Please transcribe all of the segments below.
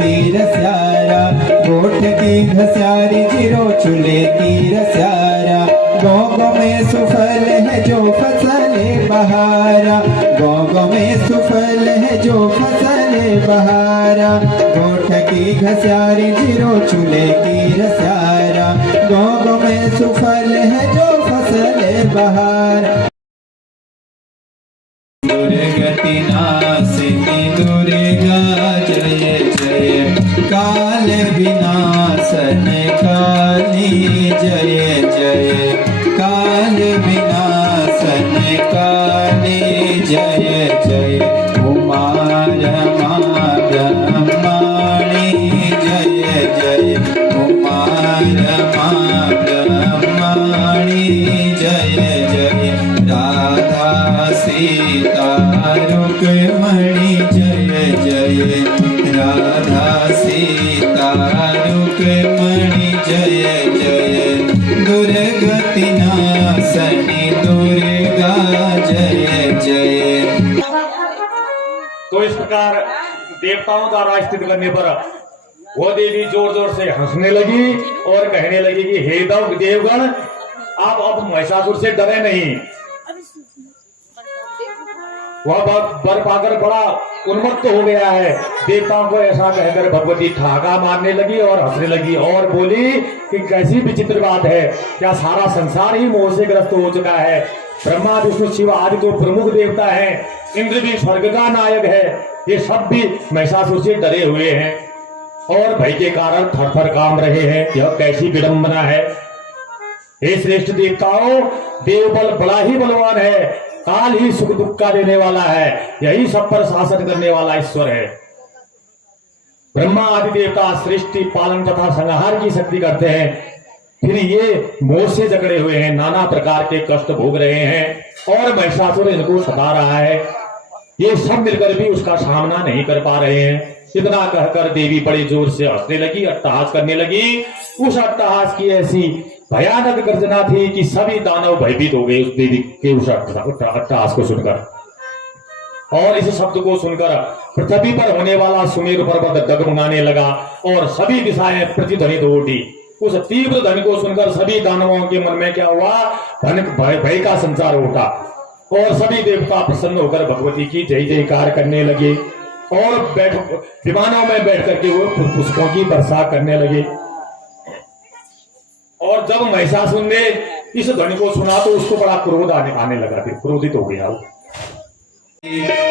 तीर स्यारा, गोठ की घस्यारी जीरो चूल्हे तीर स्यारा। गाँव में सुफल है जो फसल बहारा, गाँव में सुफल है जो फसल बहारा। गोठ की घस्यारी जीरो चूल्हे तीर स्यारा, गाँव में सुफल है जो फसल बहारा। दुर्गति नाशिनी दुर्गा जय जय, काल विनाशन काली जय जय, काल विनाशन काली जय जय। उमा रमा ब्रह्मणी जय जय, उमा रमा ब्रह्मणी जय जय। राधा सीता रुक्मणी जय जय, राधा सीता रुक्मणी जय जय। दुर्गति नाशिनी दुर्गा जय जय। तो इस प्रकार देवताओं द्वारा स्थित करने पर वो देवी जोर जोर से हंसने लगी और कहने लगी कि हे देवगण, आप अब महिषासुर से डरे नहीं। वह वर पाकर बड़ा उन्मत्त हो गया है। देवताओं को ऐसा कहकर भगवती ठहाका मारने लगी और हंसने लगी और बोली कि कैसी विचित्र बात है, क्या सारा संसार ही मोह से ग्रस्त हो चुका है। ब्रह्मा विष्णु शिव आदि तो प्रमुख देवता हैं, इंद्र भी स्वर्ग का नायक है, ये सब भी महिषासुर से डरे हुए हैं और भय के कारण थर थर कांप रहे हैं। यह कैसी विडंबना है। हे श्रेष्ठ देवताओं, देवबल बड़ा ही बलवान है, काल ही सुख दुख का देने वाला है, यही सब पर शासन करने वाला ईश्वर है। ब्रह्मा आदि देवता सृष्टि पालन तथा संहार की शक्ति करते हैं, फिर ये मोह से जकड़े हुए हैं, नाना प्रकार के कष्ट भोग रहे हैं और महिषासुर इनको सता रहा है। ये सब मिलकर भी उसका सामना नहीं कर पा रहे हैं। इतना कहकर देवी बड़े जोर से हंसने लगी, अट्टहास करने लगी। उस अट्टहास की ऐसी भयानक गर्जना थी कि सभी दानव भयभीत हो गए उस देवी के उस अट्टहास को सुनकर। और इस शब्द को सुनकर पृथ्वी पर होने वाला सुमेरु पर्वत डगमगाने लगा और सभी दिशाएं प्रतिध्वनित हो उठी। उस तीव्र ध्वनि को सुनकर सभी दानवों के मन में क्या हुआ, भय का संचार उठा और सभी देवता प्रसन्न होकर भगवती की जय जयकार करने लगे और विमानों में बैठ करके वो पुष्पों की वर्षा करने लगे। और जब महिषासुर ने इस ध्वनि को सुना तो उसको बड़ा क्रोध आने लगा, फिर क्रोधित हो गया।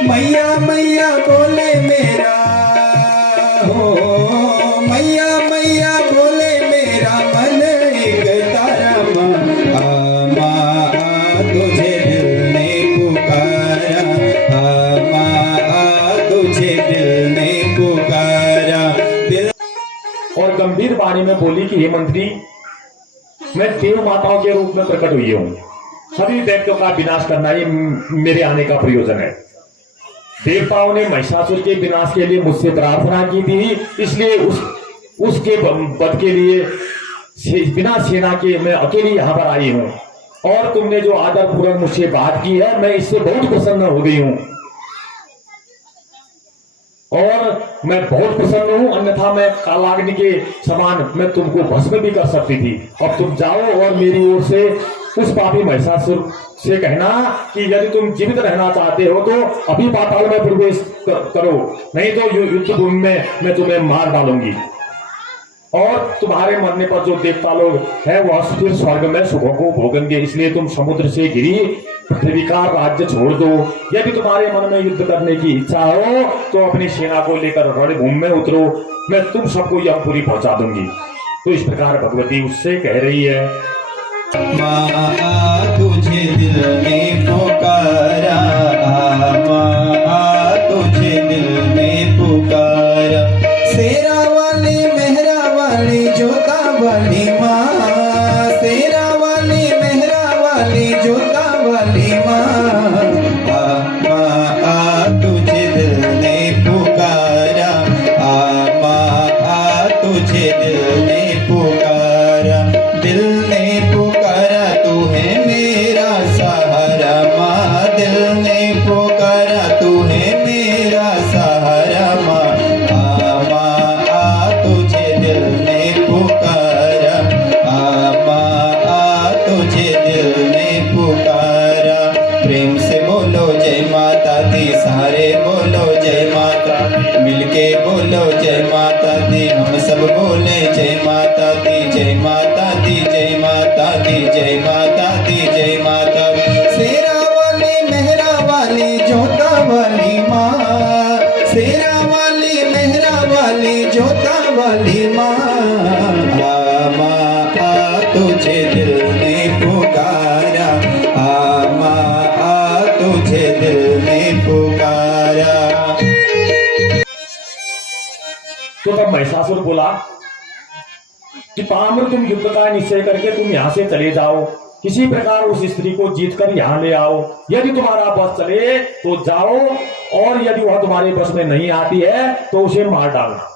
मैया मैया बोले मेरा हो, मैया मैया बोले मेरा मन एक तारा माँ, तुझे दिल ने पुकारा, माँ तुझे दिल ने पुकारा। और गंभीर वाणी में बोली कि हे मंत्री, मैं देव माताओं के रूप में प्रकट हुई हूं, सभी दैत्यों का विनाश करना ही मेरे आने का प्रयोजन है। देवताओं ने महिषासुर के विनाश के लिए मुझसे प्रार्थना की थी, इसलिए उसके वध के लिए बिना सेना के मैं अकेली यहाँ पर आई हूँ। और तुमने जो आदर पूर्वक मुझसे बात की है, मैं इससे बहुत प्रसन्न हो गई हूँ और मैं बहुत प्रसन्न हूं, अन्यथा मैं कालाग्नि के समान मैं तुमको भस्म भी कर सकती थी। अब तुम जाओ और मेरी ओर से उस पापी महिषासुर से कहना कि यदि तुम जीवित रहना चाहते हो तो अभी पाताल में प्रवेश करो, नहीं तो युद्ध भूमि में मैं तुम्हें मार डालूंगी और तुम्हारे मरने पर जो देवता लोग हैं वह फिर स्वर्ग में सुखों को भोगेंगे। इसलिए तुम समुद्र से घिरी पृथ्वी का राज्य छोड़ दो। यदि तुम्हारे मन में युद्ध करने की इच्छा हो तो अपनी सेना को लेकर रणभूमि में उतरो, मैं तुम सबको यमपुरी पहुंचा दूंगी। तो इस प्रकार भगवती उससे कह रही है, माँ तुझे दिल में पुकारा, माँ तुझे दिल में पुकारा। शेरा वाली मेहरा वाली जोता वाली माँ, शेरा वाली मेहरा वाली जोता वाली माँ, तुझे दिल ने पुकारा, माँ तुझे दिल ने पुकारा, दिल ने पुकारा तू है मेरा सहारा, माँ दिल ने पुकारा तू है मेरा सहारा, माँ बोलो जय माता दी, हम सब बोले जय माता दी, जय माता दी, जय माता दी, जय माता दी, जय माता। शेरा वाली मेहरा वाली जोता वाली माँ, शेरा वाली मेहरा वाली जोता वाली माँ, आ माँ आ तुझे दिल ने पुकारा, आ माँ आ तुझे दिल ने पुकारा। तो तब महिषासुर बोला कि ताम्र तुम युद्ध का निश्चय करके तुम यहाँ से चले जाओ, किसी प्रकार उस स्त्री को जीत कर यहाँ ले आओ, यदि तुम्हारा बस चले तो जाओ, और यदि वह तुम्हारे बस में नहीं आती है तो उसे मार डालना।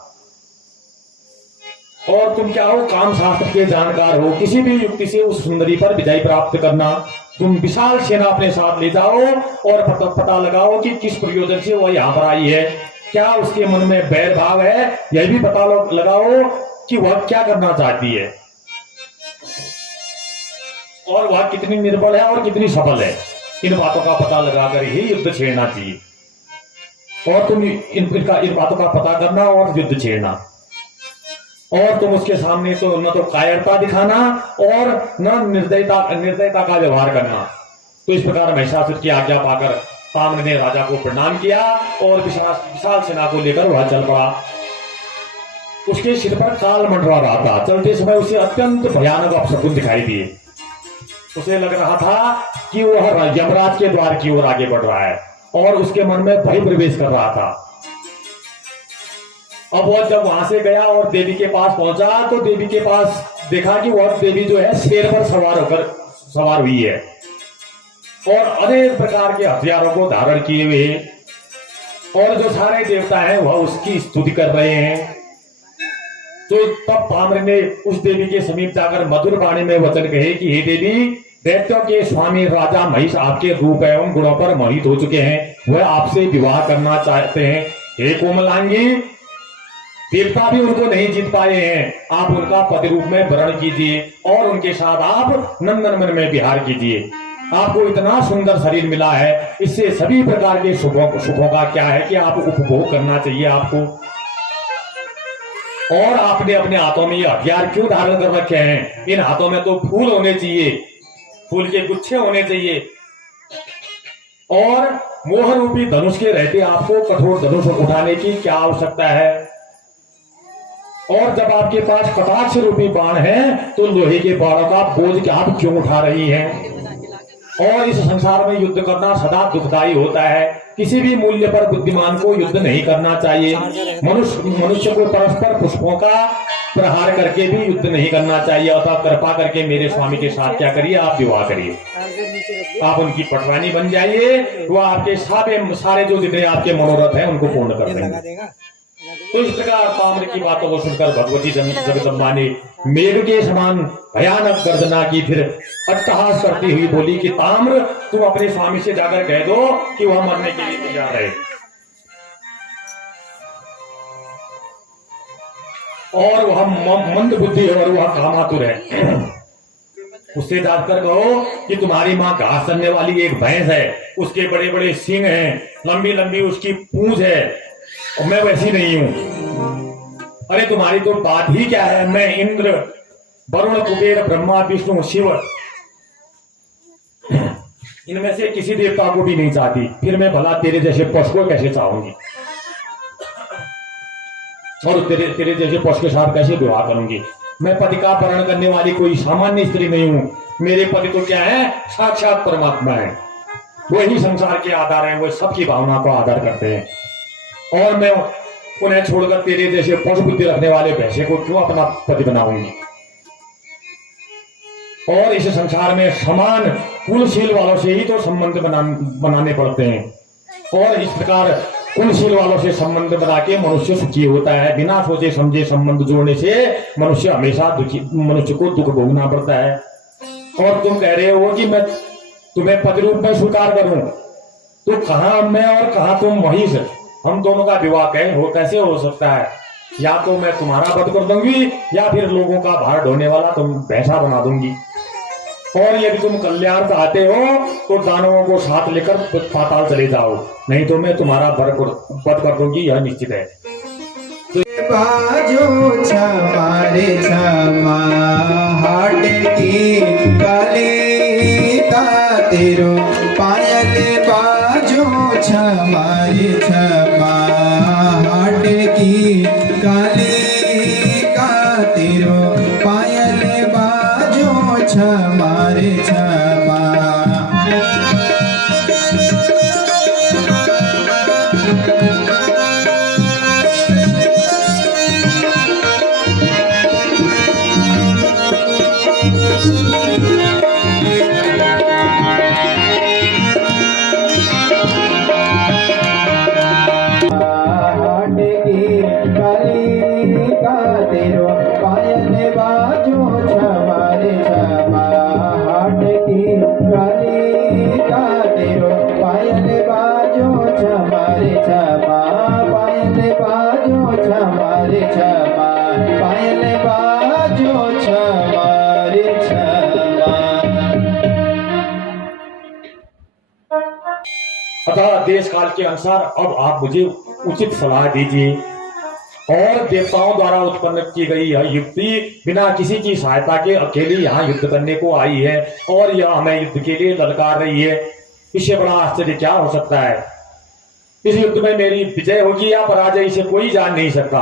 और तुम क्या हो, काम शास्त्र के जानकार हो, किसी भी युक्ति से उस सुंदरी पर विजय प्राप्त करना। तुम विशाल सेना अपने साथ ले जाओ और पता लगाओ कि किस प्रयोजन से वह यहाँ पर आई है, क्या उसके मन में बैर भाव है, यह भी पता लगाओ कि वह क्या करना चाहती है, और वह कितनी निर्बल है और कितनी सफल है। इन बातों का पता लगाकर ही युद्ध छेड़ना चाहिए। और तुम इन बातों का पता करना और युद्ध छेड़ना, और तुम उसके सामने तो न तो कायरता दिखाना और न निर्दयता का व्यवहार करना। तो इस प्रकार महिषासुर की आज्ञा पाकर ताम्र ने राजा को प्रणाम किया और विशाल सेना को लेकर वह चल पड़ा। उसके सिर पर काल मंडरा रहा था। चलते समय उसे अत्यंत भयानक अपशकुन दिखाई दिए। उसे लग रहा था कि वह यमराज के द्वार की ओर आगे बढ़ रहा है और उसके मन में भय प्रवेश कर रहा था। अब वह जब वहां से गया और देवी के पास पहुंचा तो देवी के पास देखा कि वह देवी जो है शेर पर सवार हुई है और अनेक प्रकार के हथियारों को धारण किए हुए, और जो सारे देवता हैं वह उसकी स्तुति कर रहे हैं। तो तब ताम्र ने उस देवी के समीप जाकर मधुर वाणी में वचन कहे कि हे देवी, दैत्यों के स्वामी राजा महिष आपके रूप एवं गुणों पर मोहित हो चुके हैं, वह आपसे विवाह करना चाहते हैं। हे कोमलांगी, देवता भी उनको नहीं जीत पाए हैं, आप उनका पति रूप में वर्ण कीजिए और उनके साथ आप नंदनवन में विहार कीजिए। आपको इतना सुंदर शरीर मिला है, इससे सभी प्रकार के सुखों का क्या है कि आप उपभोग करना चाहिए आपको। और आपने अपने हाथों में ये हथियार क्यों धारण कर रखे हैं? इन हाथों में तो फूल होने चाहिए, फूल के गुच्छे होने चाहिए, और मोह रूपी धनुष के रहते आपको कठोर धनुष उठाने की क्या आवश्यकता है? और जब आपके पास कटाक्ष रूपी बाण है तो लोहे के बाणों का बोझ आप क्यों उठा रही हैं? और इस संसार में युद्ध करना सदा दुखदायी होता है। किसी भी मूल्य पर बुद्धिमान को युद्ध नहीं करना चाहिए। मनुष्य को परस्पर पुष्पों का प्रहार करके भी युद्ध नहीं करना चाहिए। अतः कृपा करके मेरे स्वामी के साथ क्या करिए, आप विवाह करिए, आप उनकी पटवानी बन जाइए, वो आपके सारे जो जितने आपके मनोरथ हैं उनको पूर्ण कर देंगे। तो इस प्रकार ताम्र की बातों को सुनकर भगवती जगदम्बा ने मेघ के समान भयानक गर्जना की, फिर अट्टहास करती हुई बोली कि ताम्र, तुम अपने स्वामी से जाकर कह दो कि वह मरने के लिए तैयार है, और वह मंद बुद्धि है और वह कामातुर है। उससे जाकर कहो कि तुम्हारी माँ घास चरने वाली एक भैंस है, उसके बड़े बड़े सींग हैं, लंबी लंबी उसकी पूंछ है, और मैं वैसी नहीं हूं। अरे तुम्हारी तो बात ही क्या है, मैं इंद्र, वरुण, कुबेर, ब्रह्मा, विष्णु, शिव, इनमें से किसी देवता को भी नहीं चाहती, फिर मैं भला तेरे जैसे पशु को कैसे चाहूंगी, और तेरे जैसे पशु के साथ कैसे विवाह करूंगी? मैं पति का वर्ण करने वाली कोई सामान्य स्त्री नहीं हूं। मेरे पति तो क्या है, साक्षात परमात्मा है, वही संसार के आधार है, वो सबकी भावना को आधार करते हैं, और मैं उन्हें छोड़कर तेरे जैसे पशु बुद्धि रखने वाले भैंसे को क्यों अपना पति बनाऊंगी? और इस संसार में समान कुलशील वालों से ही तो संबंध बनाने पड़ते हैं, और इस प्रकार कुलशील वालों से संबंध बना के मनुष्य सुखी होता है। बिना सोचे समझे संबंध जोड़ने से मनुष्य हमेशा मनुष्य को दुख भोगना पड़ता है। और तुम कह रहे हो कि मैं तुम्हें पति रूप में स्वीकार करूं, तो कहां मैं और कहां तुम महिष, हम दोनों का विवाह कैसे हो सकता है? या तो मैं तुम्हारा वध कर दूंगी या फिर लोगों का भार ढोने वाला तुम भैंसा बना दूंगी। और यदि तुम कल्याण चाहते हो तो दानवों को साथ लेकर पाताल चले जाओ, नहीं तो मैं तुम्हारा वध कर दूंगी, यह निश्चित है। तो बाजो क्षमा रे क्षमा हाट की काली का तेरो पायल बाजो क्षमा रे क्षमा हाट की काली का तेरो पायल बाजो क्षमा रे क्षमा हाट की काली का तेरो पायल बाजो क्षमा रे क्षमा हाट की काली का तेरो पायल बाजो क्षमा रे क्षमा पायल बाजो क्षमा रे क्षमा पायल बाजो क्षमा रे क्षमा। अतः देश काल के अनुसार अब आप मुझे उचित सलाह दीजिए। और देवताओं द्वारा उत्पन्न की गई यह युक्ति बिना किसी की सहायता के अकेली यहाँ युद्ध करने को आई है और यह हमें युद्ध के लिए ललकार रही है। इससे बड़ा आश्चर्य क्या हो सकता है? इस युद्ध में मेरी विजय होगी या पराजय, इसे कोई जान नहीं सकता।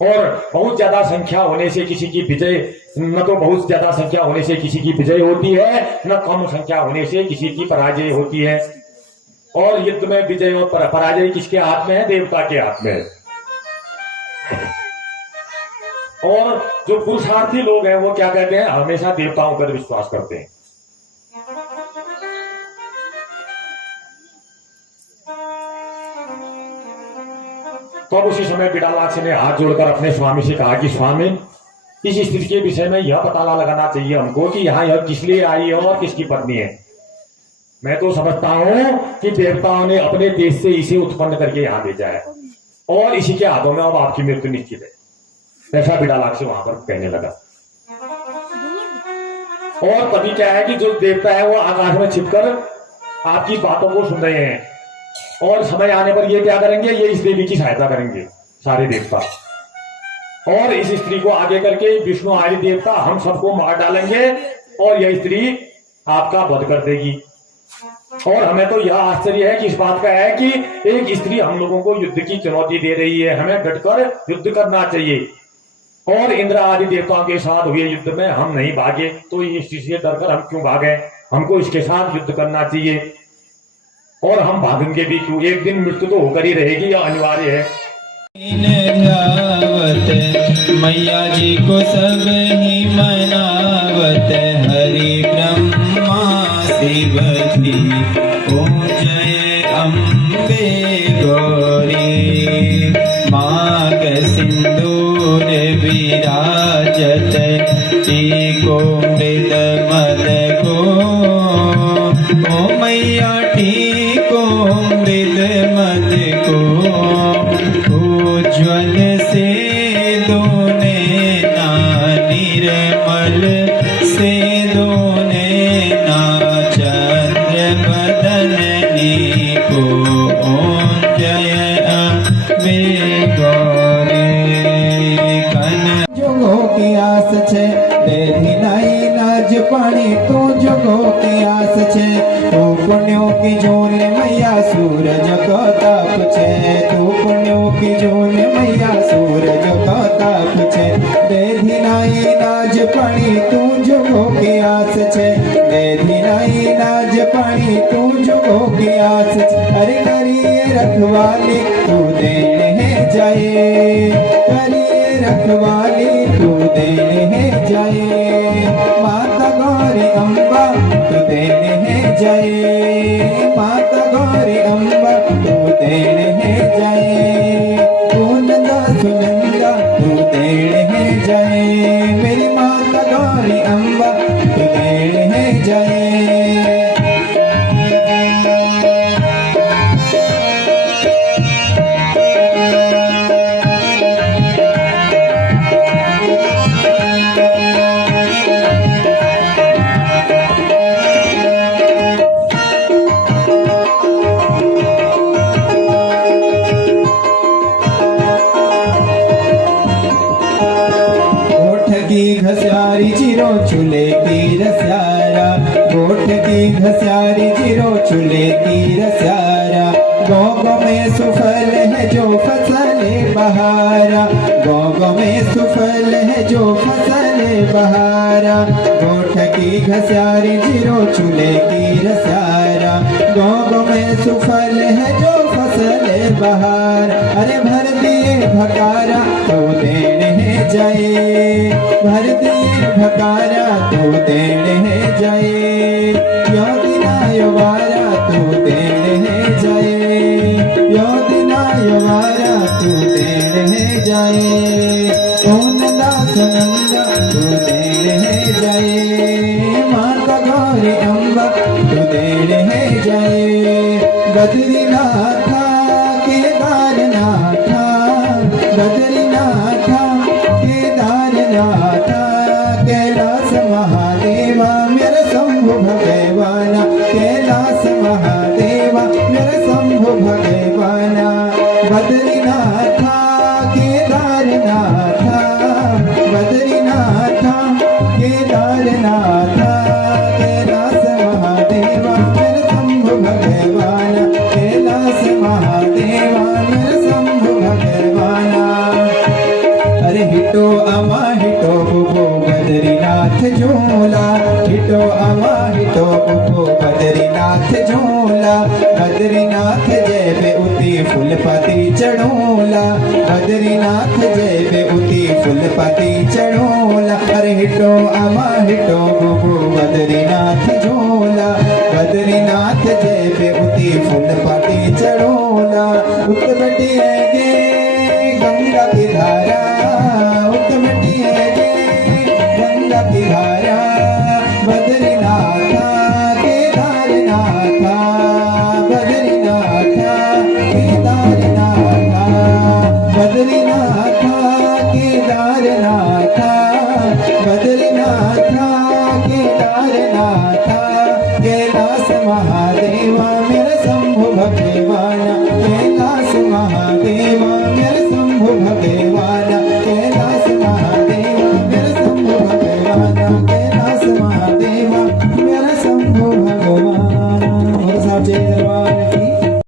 और बहुत ज्यादा संख्या होने से किसी की विजय, न तो बहुत ज्यादा संख्या होने से किसी की विजय होती है, न कम संख्या होने से किसी की पराजय होती है। और युद्ध में विजय और पराजय किसके हाथ में है? देवता के हाथ में है। और जो पुरुषार्थी लोग हैं वो क्या कहते हैं? हमेशा देवताओं पर विश्वास करते हैं। तो अब उसी समय बिडालाक्ष ने हाथ जोड़कर अपने स्वामी से कहा कि स्वामी, इस स्थिति के विषय में यह पता लगाना चाहिए हमको कि यहाँ यह किस लिए आई है और किसकी पत्नी है। मैं तो समझता हूं कि देवताओं ने अपने देश से इसे उत्पन्न करके यहाँ भेजा है और इसी के हाथों में अब आपकी मृत्यु निश्चित है। ऐसा बिडालाक्ष वहां पर कहने लगा। और तभी क्या है कि जो देवता है वो आकाश में छिपकर आपकी बातों को सुन रहे हैं और समय आने पर ये क्या करेंगे? ये इस देवी की सहायता करेंगे सारे देवता। और इस स्त्री को आगे करके विष्णु आदि देवता हम सबको मार डालेंगे और यह स्त्री आपका वध कर देगी। और हमें तो यह आश्चर्य है कि इस बात का है कि एक स्त्री हम लोगों को युद्ध की चुनौती दे रही है। हमें डटकर युद्ध करना चाहिए। और इंद्र आदि देवताओं के साथ हुए युद्ध में हम नहीं भागे, तो इस स्त्री से डरकर हम क्यों भागे? हमको इसके साथ युद्ध करना चाहिए। और हम भागेंगे भी क्यों? एक दिन मृत्यु तो होकर ही रहेगी, यह अनिवार्य है। मैया जी को सब ही मनावत हरि ब्रह्मा शिव जी। ओम जय अम्बे गौरी माग सिंदूर विराजत टीको मृद मद को। ओ मैया टीको मृद मद को उज्ज्वल से दोने ना निर्मल से दोने ना चंद्र बदननी को। ओम जय अम्बे गौरी कन जोगो की आस छे तेरी नाई नाज पानी तो जोगो की आस छे। तू पुण्यों की जोन मैया सूरज को ताप छे। तू पुण्यों की जोन मैया सूरज को ताप छे। देधी नाई नाज पानी तू जोगो की आस छे। देधी नाई नाज पानी तू जोगो की आस छे। अरे करिए रखवाली तू देने है जाए। करिए रखवाली तू देने है जाए। माता गौरी अम्बा तू देने है जाए। माता गौरी अम्बा तू देने है जाए। सुनंदा सुनंदा तू देने है जाए। मेरी माता गौरी अम्बा तू देने है जाए। घस्यारी जीरो चूल्हे की रस्यारा गोठ की घस्यारी जीरो चूल्हे की रस्यारा गोग में सुफल है जो फसल बहारा गोग में सुफल है जो फसल बहारा गोठ की घस्यारी जीरो चूल्हे की रस्यारा गोग में सुफल है जो फसल बहार अरे भर दिए भकारा तो देने है जाए भर दिए भकारा तो देने है जाए योगिना योवारा तो देने है जाए योगिना योवारा तो देने है जाए कौन दास नंदा तो देने है जाए माता गौरी अम्बा तो देने है जाए बद्रीनाथा केदारनाथा बद्रीनाथा केदारनाथा कैलास महादेवा मेरा शंभु भगवाना कैलास महादेवा मेरा शंभु भगवाना बद्रीनाथा केदारनाथा बद्रीनाथा केदारनाथा कैलास महादेवा मेरा शंभु भगवाना कैलास महादेवा मेरा शंभु भगवाना अरे हिटो अमा हिटो बुबो बद्रीनाथ झूला हिटो अमा हिटो बुबो बद्रीनाथ झूला बद्रीनाथ जय बे उती फुलपति चढ़ूला बद्रीनाथ जय बे उती फुलपति चढ़ूला अरे हिटो अमा हिटो बुबो बद्रीनाथ झूला बद्रीनाथ जय बे उती फुलपति चढ़ूला उत बटिया